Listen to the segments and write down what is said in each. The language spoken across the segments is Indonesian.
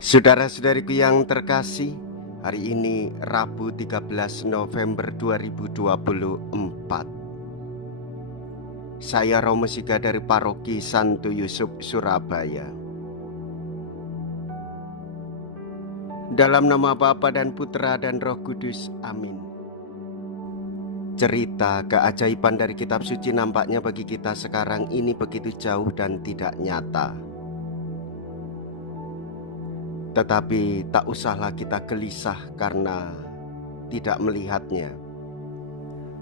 Saudara-saudariku yang terkasih, hari ini Rabu 13 November 2024. Saya Romo Siga dari Paroki Santo Yusuf, Surabaya. Dalam nama Bapa dan Putra dan Roh Kudus, amin. Cerita keajaiban dari kitab suci nampaknya bagi kita sekarang ini begitu jauh dan tidak nyata. Tetapi tak usahlah kita gelisah karena tidak melihatnya.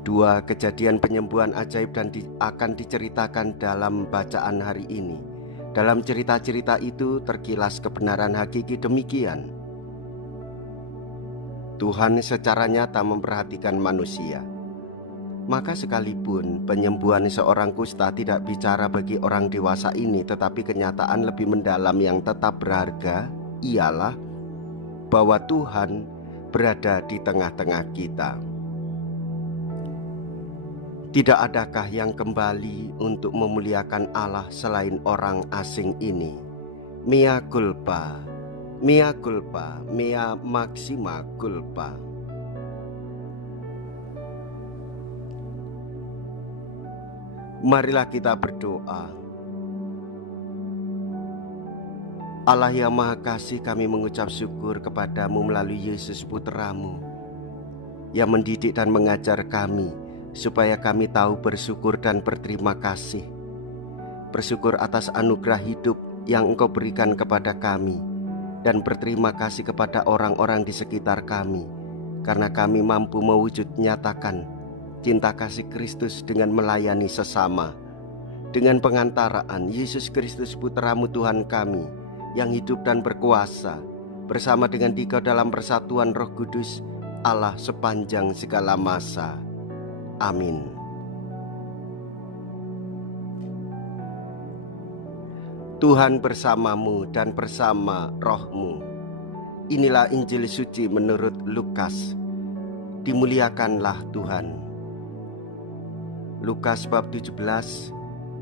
Dua kejadian penyembuhan ajaib akan diceritakan dalam bacaan hari ini. Dalam cerita-cerita itu terkilas kebenaran hakiki demikian. Tuhan secara nyata memperhatikan manusia. Maka sekalipun penyembuhan seorang kusta tidak bicara bagi orang dewasa ini, tetapi kenyataan lebih mendalam yang tetap berharga ialah bahwa Tuhan berada di tengah-tengah kita. Tidak adakah yang kembali untuk memuliakan Allah selain orang asing ini? Mea culpa, mea culpa, mea maxima culpa. Marilah kita berdoa. Allah yang Maha Kasih, kami mengucap syukur kepadamu melalui Yesus Putramu yang mendidik dan mengajar kami supaya kami tahu bersyukur dan berterima kasih. Bersyukur atas anugerah hidup yang Engkau berikan kepada kami, dan berterima kasih kepada orang-orang di sekitar kami, karena kami mampu mewujud nyatakan cinta kasih Kristus dengan melayani sesama. Dengan pengantaraan Yesus Kristus Putramu Tuhan kami, yang hidup dan berkuasa bersama dengan Dikau dalam persatuan Roh Kudus, Allah sepanjang segala masa. Amin. Tuhan bersamamu dan bersama rohmu. Inilah Injil suci menurut Lukas. Dimuliakanlah Tuhan. Lukas bab 17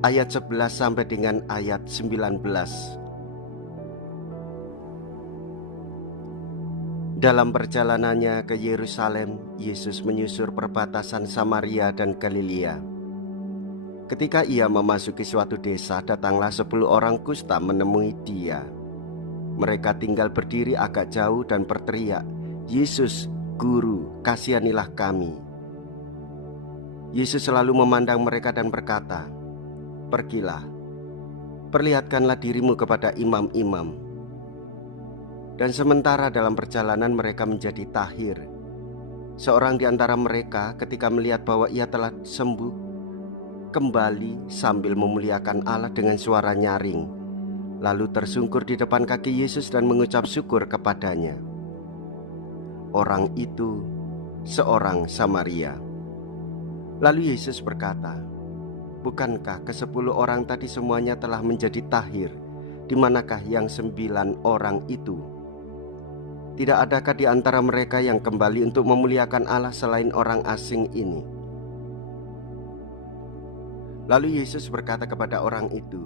ayat 11 sampai dengan ayat 19. Dalam perjalanannya ke Yerusalem, Yesus menyusur perbatasan Samaria dan Galilea. Ketika ia memasuki suatu desa, datanglah 10 orang kusta menemui dia. Mereka tinggal berdiri agak jauh dan berteriak, "Yesus, Guru, kasihanilah kami." Yesus selalu memandang mereka dan berkata, "Pergilah, perlihatkanlah dirimu kepada imam-imam." Dan sementara dalam perjalanan mereka menjadi tahir, seorang di antara mereka ketika melihat bahwa ia telah sembuh, kembali sambil memuliakan Allah dengan suara nyaring, lalu tersungkur di depan kaki Yesus dan mengucap syukur kepadanya. Orang itu seorang Samaria. Lalu Yesus berkata, "Bukankah ke-10 orang tadi semuanya telah menjadi tahir? Di manakah yang 9 orang itu? Tidak adakah di antara mereka yang kembali untuk memuliakan Allah selain orang asing ini?" Lalu Yesus berkata kepada orang itu,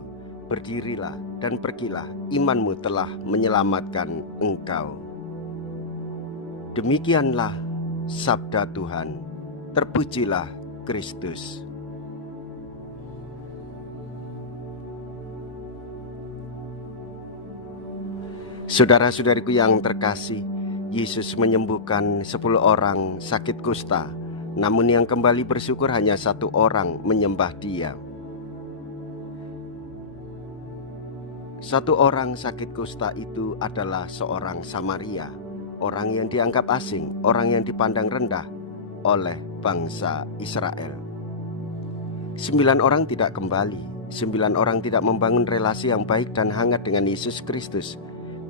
"Berdirilah dan pergilah, imanmu telah menyelamatkan engkau." Demikianlah sabda Tuhan. Terpujilah Kristus. Saudara-saudariku yang terkasih, Yesus menyembuhkan 10 orang sakit kusta, namun yang kembali bersyukur hanya 1 orang menyembah Dia. 1 orang sakit kusta itu adalah seorang Samaria, orang yang dianggap asing, orang yang dipandang rendah oleh bangsa Israel. 9 orang tidak kembali, 9 orang tidak membangun relasi yang baik dan hangat dengan Yesus Kristus.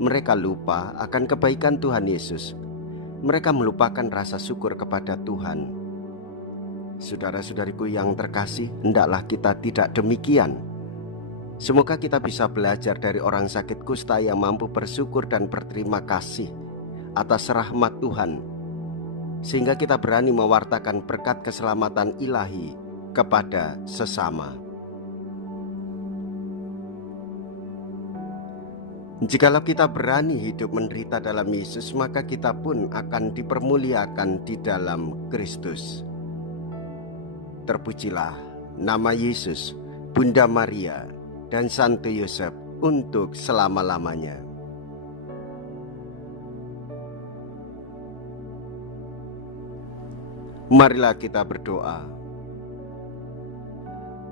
Mereka lupa akan kebaikan Tuhan Yesus. Mereka melupakan rasa syukur kepada Tuhan. Saudara-saudariku yang terkasih, hendaklah kita tidak demikian. Semoga kita bisa belajar dari orang sakit kusta yang mampu bersyukur dan berterima kasih atas rahmat Tuhan, sehingga kita berani mewartakan berkat keselamatan ilahi kepada sesama. Jikalau kita berani hidup menderita dalam Yesus, maka kita pun akan dipermuliakan di dalam Kristus. Terpujilah nama Yesus, Bunda Maria, dan Santo Yosef untuk selama-lamanya. Marilah kita berdoa.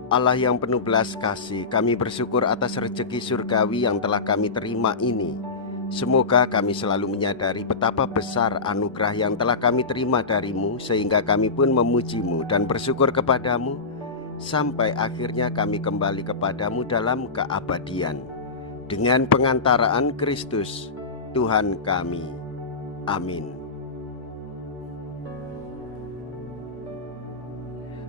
Allah yang penuh belas kasih, kami bersyukur atas rezeki surgawi yang telah kami terima ini. Semoga kami selalu menyadari betapa besar anugerah yang telah kami terima darimu, sehingga kami pun memujimu dan bersyukur kepadamu, sampai akhirnya kami kembali kepadamu dalam keabadian. Dengan pengantaraan Kristus, Tuhan kami. Amin.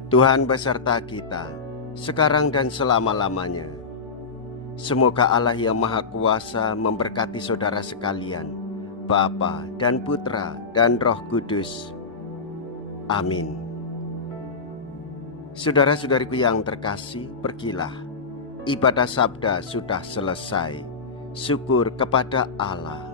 Tuhan beserta kita, sekarang dan selama-lamanya. Semoga Allah yang Maha Kuasa memberkati saudara sekalian, Bapa dan Putra dan Roh Kudus. Amin. Saudara-saudariku yang terkasih, pergilah. Ibadah sabda sudah selesai. Syukur kepada Allah.